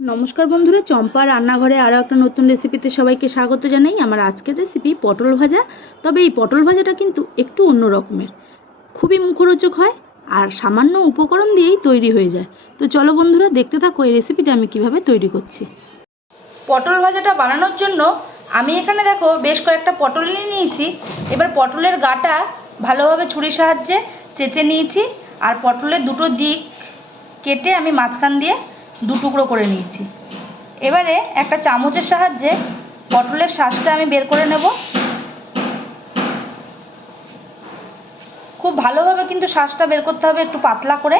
নমস্কার বন্ধুরা, চম্পা রান্নাঘরে আরও একটা নতুন রেসিপিতে সবাইকে স্বাগত জানাই। আমার আজকের রেসিপি পটল ভাজা। তবে এই পটল ভাজাটা কিন্তু একটু অন্য রকমের। খুবই মুখরোচক হয় আর সামান্য উপকরণ দিয়েই তৈরি হয়ে যায়। তো চলো বন্ধুরা, দেখতে থাকো এই রেসিপিটা আমি কীভাবে তৈরি করছি। পটল ভাজাটা বানানোর জন্য আমি এখানে দেখো বেশ কয়েকটা পটল নিয়ে নিয়েছি। এবার পটলের গাটা ভালোভাবে ছুরির সাহায্যে চেঁচে নিয়েছি। আর পটলের দুটো দিক কেটে আমি মাঝখান দিয়ে দু টুকরো করে নিয়েছি। এবারে একটা চামচের সাহায্যে পটলের শ্বাসটা আমি বের করে নেব। খুব ভালোভাবে কিন্তু শ্বাসটা বের করতে হবে একটু পাতলা করে।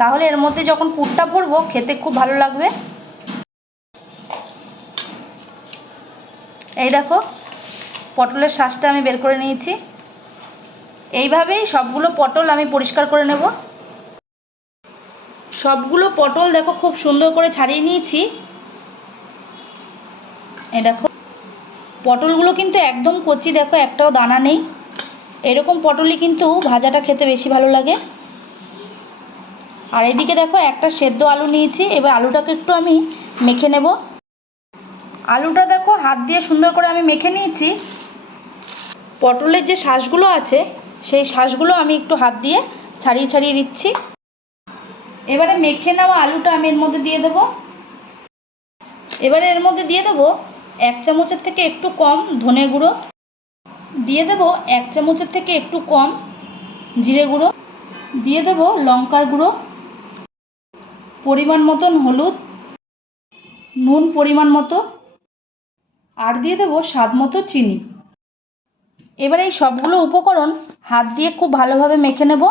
তাহলে এর মধ্যে যখন পুরটা ভরবো, খেতে খুব ভালো লাগবে। এই দেখো, পটলের শ্বাসটা আমি বের করে নিয়েছি। এইভাবেই সবগুলো পটল আমি পরিষ্কার করে নেব। সবগুলো পটল দেখো খুব সুন্দর করে ছাড়িয়ে নিয়েছি। এ দেখো, পটলগুলো কিন্তু একদম কচি দেখো, একটাও দানা নেই। এরকম পটলই কিন্তু ভাজাটা খেতে বেশি ভালো লাগে। আর এদিকে দেখো একটা সেদ্ধ আলু নিয়েছি, এবার আলুটাকে একটু আমি মেখে নেব। আলুটা দেখো হাত দিয়ে সুন্দর করে আমি মেখে নিয়েছি। পটলের যে শ্বাসগুলো আছে, সেই শ্বাসগুলো আমি একটু হাত দিয়ে ছাড়িয়ে ছাড়িয়ে দিচ্ছি। এবারে মেখে নেওয়া আলুটা আমি এর মধ্যে দিয়ে দেবো। এবারে এর মধ্যে দিয়ে দেবো এক চামচের থেকে একটু কম ধনে গুঁড়ো। দিয়ে দেবো এক চামচের থেকে একটু কম জিরে গুঁড়ো। দিয়ে দেবো লঙ্কার গুঁড়ো। পরিমাণ মতন হলুদ। নুন পরিমাণ মতো। আর দিয়ে দেবো স্বাদ মতো চিনি। এবারে এই সবগুলো উপকরণ হাত দিয়ে খুব ভালোভাবে মেখে নেব।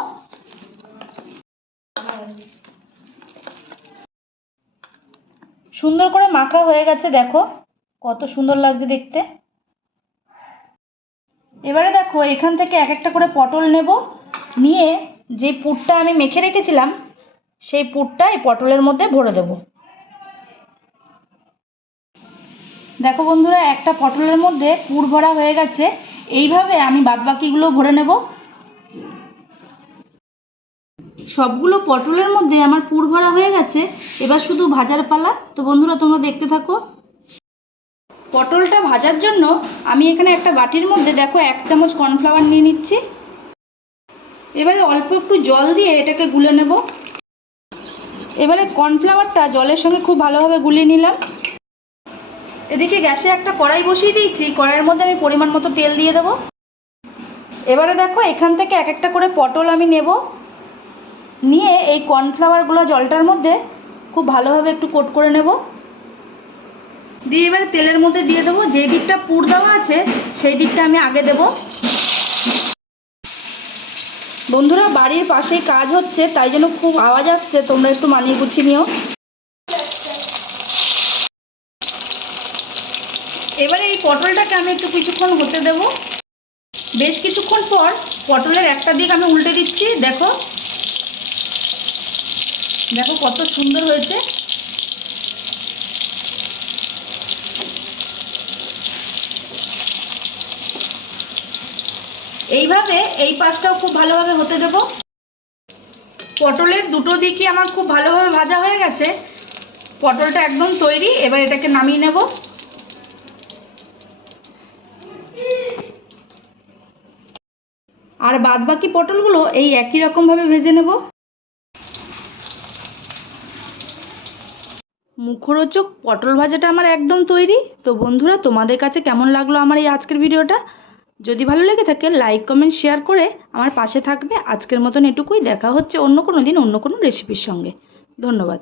সুন্দর করে মাখা হয়ে গেছে, দেখো। কত সুন্দর লাগছে দেখতে। এবারে দেখো, এখান থেকে এক একটা করে পটল নেব। নিয়ে যে পুরটা আমি মেখে রেখেছিলাম, সেই পুরটা এই পটলের মধ্যে ভরে দেব। দেখো বন্ধুরা, একটা পটলের মধ্যে পুর ভরা হয়ে গেছে। এইভাবে আমি বাদবাকিগুলো ভরে নেব। সবগুলো পটলের মধ্যে আমার পুর ভরা হয়ে গেছে। এবার শুধু ভাজার পালা। তো বন্ধুরা, তোমরা দেখতে থাকো। পটলটা ভাজার জন্য আমি এখানে একটা বাটির মধ্যে, দেখো, এক চামচ কর্নফ্লাওয়ার নিয়ে নিচ্ছি। এবারে অল্প একটু জল দিয়ে এটাকে গুলে নেব। এবারে কর্নফ্লাওয়ারটা জলের সঙ্গে খুব ভালোভাবে গুলিয়ে নিলাম। এদিকে গ্যাসে একটা কড়াই বসিয়ে দিয়েছি। কড়াইয়ের মধ্যে আমি পরিমাণ মতো তেল দিয়ে দেবো। এবারে দেখো, এখান থেকে এক একটা করে পটল আমি নেব। নিয়ে এই কর্নফ্লাওয়ারগুলো জলটার মধ্যে খুব ভালোভাবে একটু কোট করে নেব। দিয়ে এবারে তেলের মধ্যে দিয়ে দেবো, যে দিকটা পুর দেওয়া আছে, সেই দিকটা আমি আগে দেব। বন্ধুরা, বাড়ির পাশেই কাজ হচ্ছে, তাই জন্য খুব আওয়াজ আসছে, তোমরা একটু মানিয়ে গুছিয়ে নিও। এবারে এই পটলটাকে আমি একটু কিছুক্ষণ হতে দেব। বেশ কিছুক্ষণ পর পটলের একটা দিক আমি উল্টে দিচ্ছি, দেখো। দেখো কত সুন্দর হয়েছে। এইভাবে এই পাশটাও খুব ভালোভাবে হতে দেব। পটলের দুটো দিকই আমার খুব ভালোভাবে ভাজা হয়ে গেছে। পটলটা একদম তৈরি, এবার এটাকে নামিয়ে নেব। আর বাদ বাকি পটলগুলো এই একই রকমভাবে ভেজে নেব। মুখরোচক পটল ভাজাটা আমার একদম তৈরি। তো বন্ধুরা, তোমাদের কাছে কেমন লাগল আমার এই আজকের ভিডিওটা? যদি ভালো লেগে থাকে লাইক কমেন্ট শেয়ার করে আমার পাশে থাকবে। আজকের মতন এটুকুই। দেখা হচ্ছে অন্য কোনো দিন অন্য কোনো রেসিপির সঙ্গে। ধন্যবাদ।